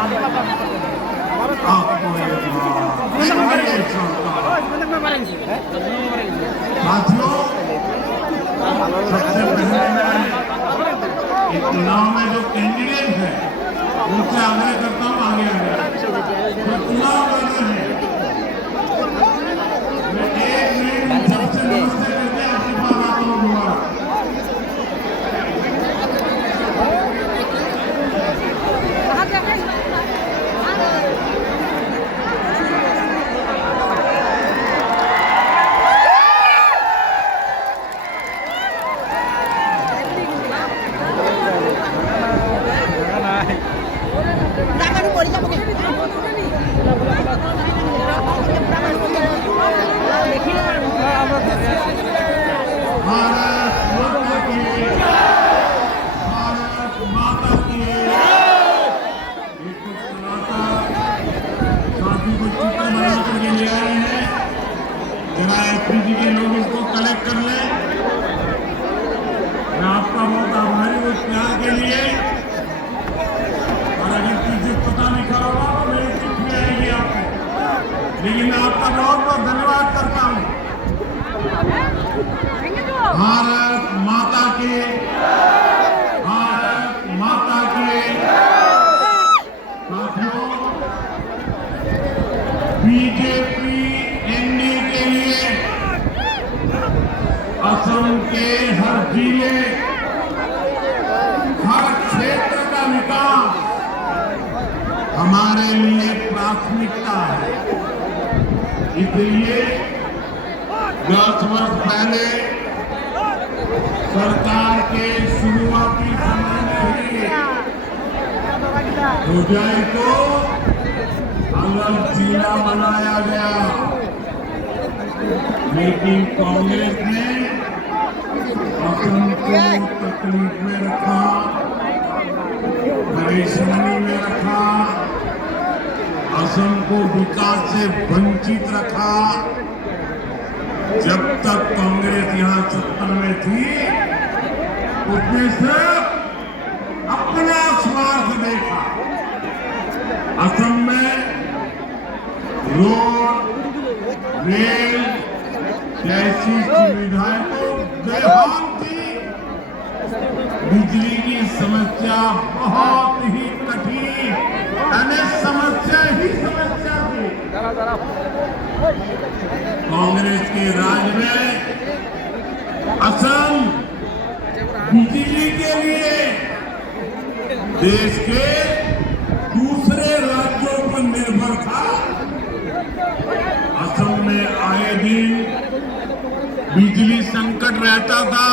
आपको साथियों, सबसे पहले मैं इस चुनाव में जो कैंडिडेट है उनसे आग्रह करता हूँ आगे जो चुनाव लड़ रहे हैं, मैं 1 मिनट सबसे नमस्ते करके आपके पास आता हूँ दोबारा। एसपीजी के लोग इसको कलेक्ट कर लें। मैं आपका बहुत आभारी हूँ इस प्यार के लिए। और अगर किसी पता नहीं खड़ा होगा तो मेरी चिट्ठी आएगी आपको, लेकिन मैं आपका बहुत बहुत धन्यवाद करता हूँ। भारत माता की, भारत माता की। साथियों, बीजेपी एनडीए के लिए असम के हर जिले, हर क्षेत्र का विकास हमारे लिए प्राथमिकता है। इसलिए 10 वर्ष पहले सरकार के शुरुआती समय में ही हो जाए तो अलग जिला बनाया गया, लेकिन कांग्रेस ने असम को तकलीफ में रखा, परेशानी में रखा, असम को विकास से वंचित रखा। जब तक कांग्रेस यहाँ सत्ता में थी, उसने सिर्फ अपना स्वार्थ देखा। असम में रोड, रेल जैसी सुविधाएं तो बेहाल थी, बिजली की समस्या बहुत ही कठिन, समस्या ही समस्या थी। कांग्रेस के राज में असम बिजली के लिए देश के दूसरे राज्यों पर निर्भर था। असम में आए दिन बिजली संकट रहता था।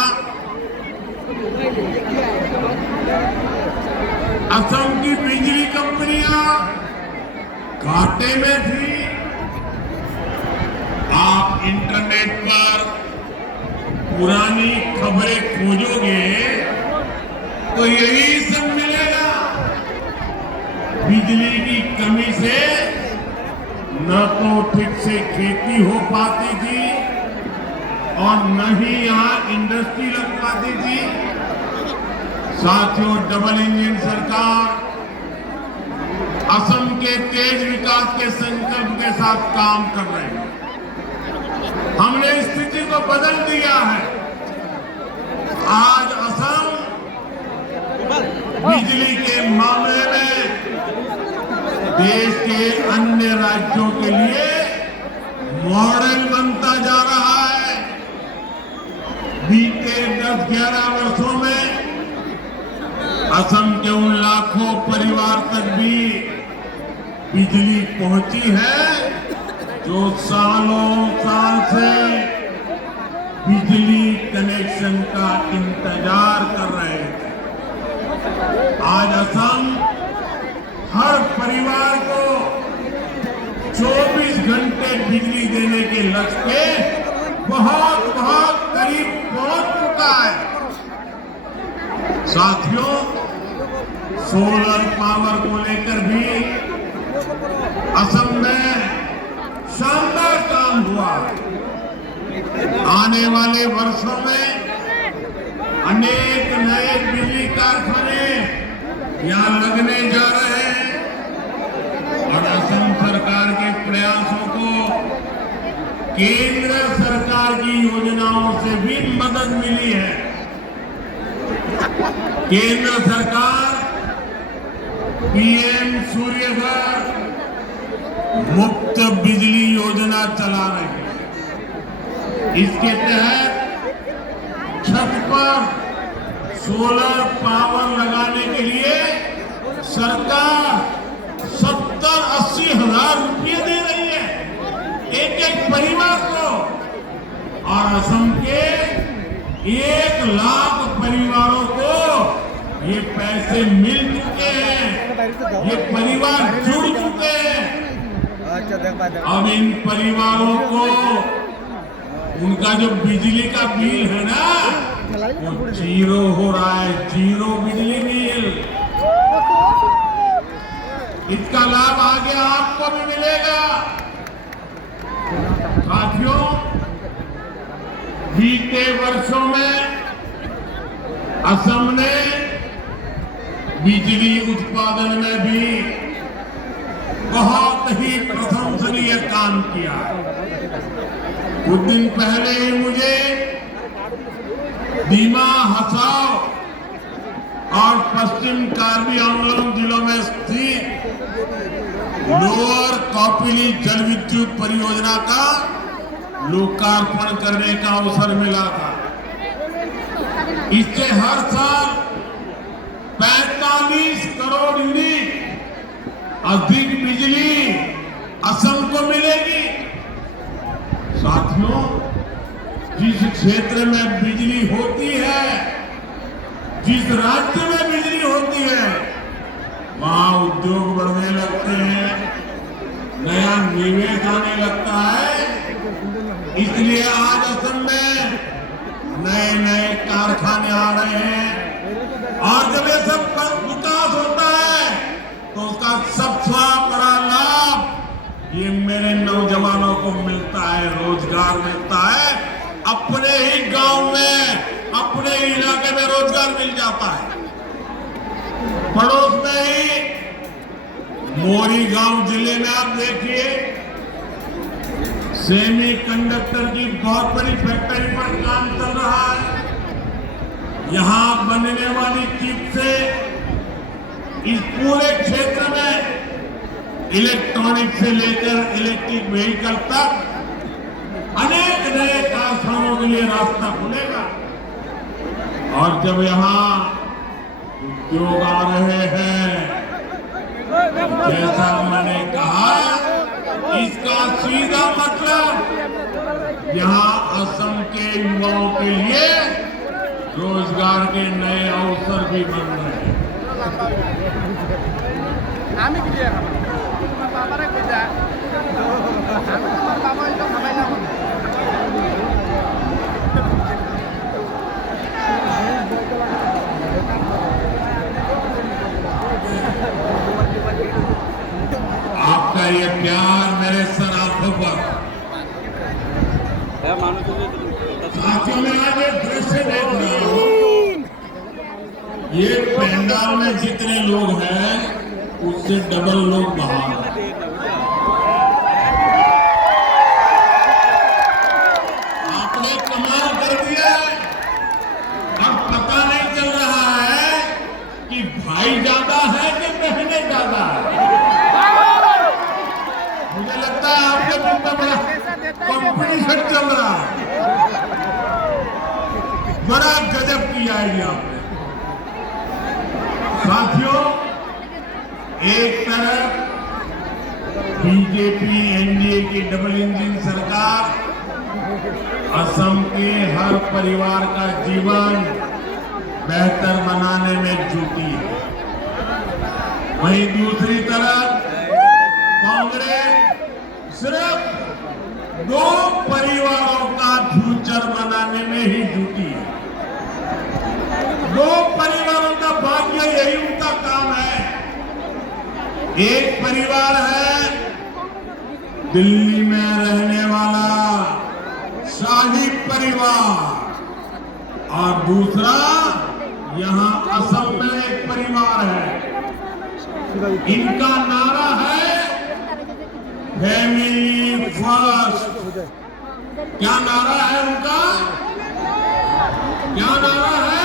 असम की बिजली कंपनियां घाटे में थी। आप इंटरनेट पर पुरानी खबरें खोजोगे तो यही सब मिलेगा। बिजली की कमी से न तो ठीक से खेती हो पाती थी और न ही यहाँ इंडस्ट्री लग पाती थी। साथियों, डबल इंजन सरकार असम के तेज विकास के संकल्प के साथ काम कर रहे हैं। हमने स्थिति को बदल दिया है। आज असम बिजली के मामले में देश के अन्य राज्यों के लिए मॉडल बनता जा रहा है। बीते 10-11 वर्षों में असम के उन लाखों परिवार तक भी बिजली पहुंची है जो सालों साल से बिजली कनेक्शन का इंतजार कर रहे थे। आज असम हर परिवार को 24 घंटे बिजली देने के लक्ष्य के बहुत बहुत करीब पहुंच चुका है। साथियों, सोलर पावर को लेकर भी असम में शानदार काम हुआ। आने वाले वर्षों में अनेक नए बिजली कारखाने यहाँ लगने जा रहे हैं। केंद्र सरकार की योजनाओं से भी मदद मिली है। केंद्र सरकार पीएम सूर्यघर मुफ्त बिजली योजना चला रही है। इसके तहत छत पर सोलर पावर लगाने के लिए सरकार 70-80 हजार रुपये दे रही है एक एक परिवार को, और असम के 1 लाख परिवारों को ये पैसे मिल चुके हैं। ये परिवार जुड़ चुके हैं। अब इन परिवारों को उनका जो बिजली का बिल है ना, वो जीरो हो रहा है, जीरो बिजली बिल। इसका लाभ आगे आपको भी मिलेगा। साथियों, बीते वर्षों में असम ने बिजली उत्पादन में भी बहुत ही प्रशंसनीय काम किया। कुछ दिन पहले ही मुझे दीमा, हसाओ और पश्चिम कार्बी आंगलोंग जिलों में स्थित लोअर कौपिली जल विद्युत परियोजना का लोकार्पण करने का अवसर मिला था। इससे हर साल 45 करोड़ यूनिट अधिक बिजली असम को मिलेगी। साथियों, जिस क्षेत्र में बिजली होती है, जिस राज्य में बिजली होती है, वहां उद्योग बढ़ने लगते हैं, नया निवेश आने लगता है। इसलिए आज असम में नए नए कारखाने आ रहे हैं, और जब ये सब विकास होता है तो उसका सबसे बड़ा लाभ ये मेरे नौजवानों को मिलता है, रोजगार मिलता है। अपने ही गांव में, अपने ही इलाके में रोजगार मिल जाता है। पड़ोस में ही मोरी गांव जिले में आप देखिए, सेमी कंडक्टर की बहुत बड़ी फैक्ट्री पर काम चल रहा है। यहां बनने वाली चिप से इस पूरे क्षेत्र में इलेक्ट्रॉनिक से लेकर इलेक्ट्रिक व्हीकल तक अनेक नए कारखानों के लिए रास्ता खुलेगा। और जब यहाँ उद्योग आ रहे हैं, जैसा मैंने कहा, इसका सीधा मतलब यहाँ असम के युवाओं के लिए रोजगार के नए अवसर भी बन रहे हैं। आपका ये प्यार मेरे सराखों पर। साथियों, में आज एक दृश्य देख रहा हूं, ये पंडाल में जितने लोग हैं उससे डबल लोग बाहर हैं। आपने कमाल कर दिया। अब पता नहीं चल रहा है कि भाई ज्यादा है कि बहनें ज्यादा है। मुझे लगता है आपके बीच में बड़ा कंपटीशन चल रहा है। बड़ा गजब किया है आपने। साथियों, एक तरफ बीजेपी एनडीए की डबल इंजन सरकार असम के हर परिवार का जीवन बेहतर बनाने में जुटी है, वहीं दूसरी तरफ कांग्रेस सिर्फ 2 परिवारों का फ्यूचर बनाने में ही जुटी है। 2 परिवारों का भाग्य, यही उनका काम है। एक परिवार है दिल्ली में रहने वाला शाही परिवार, और दूसरा यहाँ असम में एक परिवार है। इनका नारा है फैमिली फर्स्ट, क्या नारा है उनका? क्या नारा है?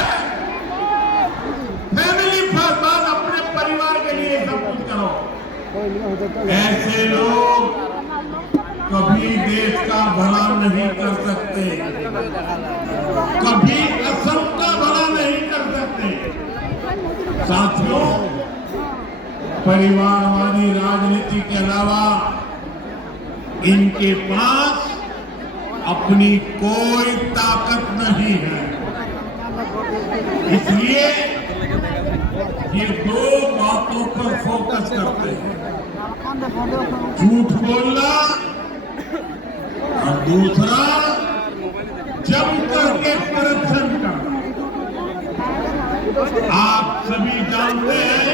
फैमिली फर्स्ट, बात अपने परिवार के लिए सब कुछ करो। ऐसे लोग कभी देश का भला नहीं कर सकते, कभी असम का भला नहीं कर सकते। साथियों, परिवारवादी राजनीति के अलावा इनके पास अपनी कोई ताकत नहीं है। इसलिए ये दो बातों पर फोकस करते हैं, झूठ बोलना और दूसरा जम करके करप्शन करना। आप सभी जानते हैं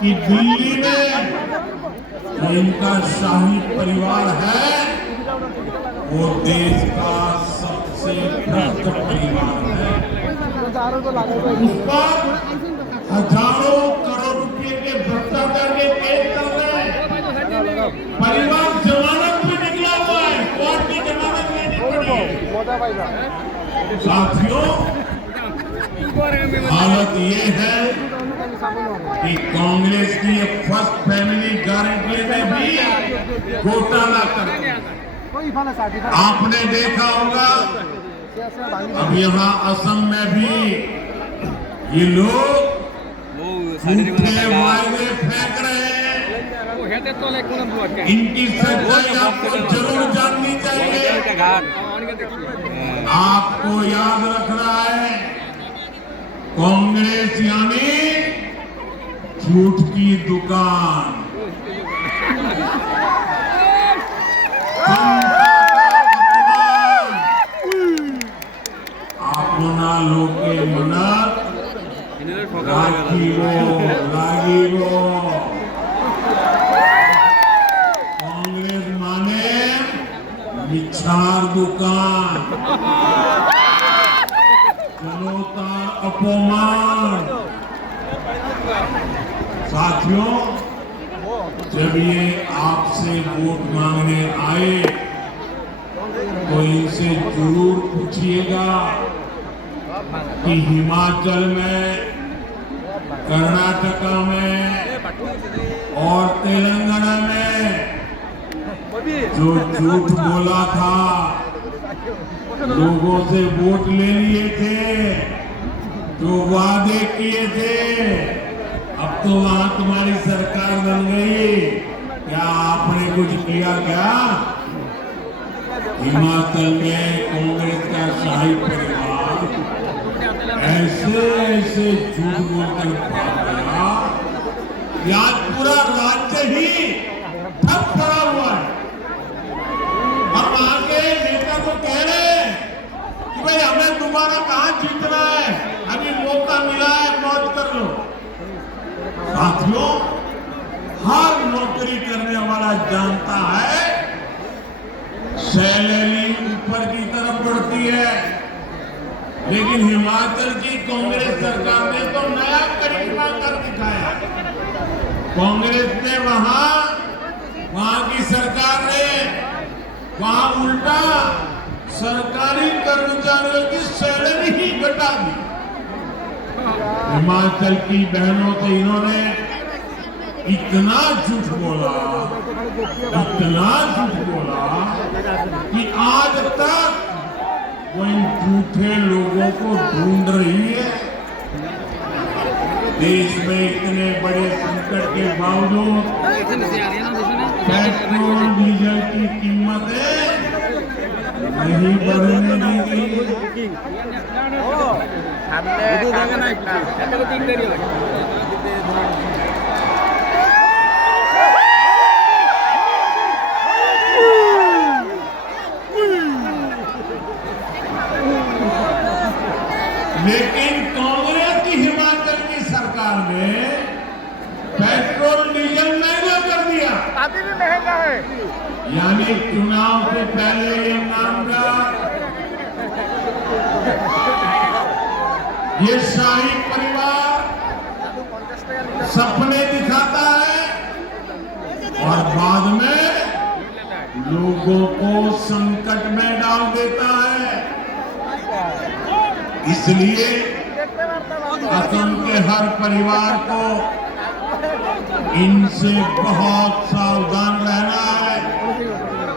कि दिल्ली में जो इनका शाही परिवार है वो देश का सबसे भ्रष्ट परिवार है। उस पर हजारों करोड़ रुपए के भ्रष्टाचार के केस चल रहे हैं। परिवार जमानत में निकला हुआ है, कोर्ट की जमानत लेनी पड़ी। साथियों, हालत ये है कि कांग्रेस की फर्स्ट फैमिली गारंटी में भी घोटाला कर दिया। आपने देखा होगा अब यहाँ असम में भी ये लोग झूठे वायदे फेंक रहे हैं। इनकी सच्चाई आपको जरूर जाननी चाहिए। आपको याद रखना है, कांग्रेस यानी झूठ की दुकान, अपना लोके मनत लागिवो। कांग्रेस माने मिच्छार दुकान, जनता अपमान। साथियों, जब ये आपसे वोट मांगने आए तो इनसे जरूर पूछिएगा कि हिमाचल में, कर्नाटका में और तेलंगाना में जो झूठ बोला था, लोगों से वोट ले लिए थे, जो वादे किए थे, अब तो वहां तुम्हारी सरकार बन गई। क्या आपने कुछ किया? क्या हिमाचल में कांग्रेस का शाही परिवार ऐसे झूठ बोलकर भाग गया कि आज पूरा राज्य ही ठप पड़ा हुआ है। हम आगे नेता को कह रहे हैं कि भाई हमें दोबारा कहां जीतना है, अभी मौका मिला है, मौज कर लो। साथियों, हर नौकरी करने वाला जानता है सैलरी ऊपर की तरफ बढ़ती है, लेकिन हिमाचल की कांग्रेस सरकार ने तो नया करिश्मा कर दिखाया। कांग्रेस ने वहां की सरकार ने वहां उल्टा सरकारी कर्मचारियों की सैलरी ही घटा दी। हिमाचल की बहनों से इन्होंने इतना झूठ बोला कि आज तक वो इन झूठे लोगों को ढूंढ रही है। देश में इतने बड़े संकट के बावजूद पेट्रोल डीजल की कीमतें नहीं बढ़ने दी गई। लेकिन कांग्रेस की हिमाचल की सरकार ने पेट्रोल डीजल महंगा कर दिया। अभी भी महंगा है। यानी चुनाव से पहले ये नामदार, ये शाही परिवार सपने दिखाता है और बाद में लोग लोगों को संकट में डाल देता है। इसलिए असम के हर परिवार को इनसे बहुत सावधान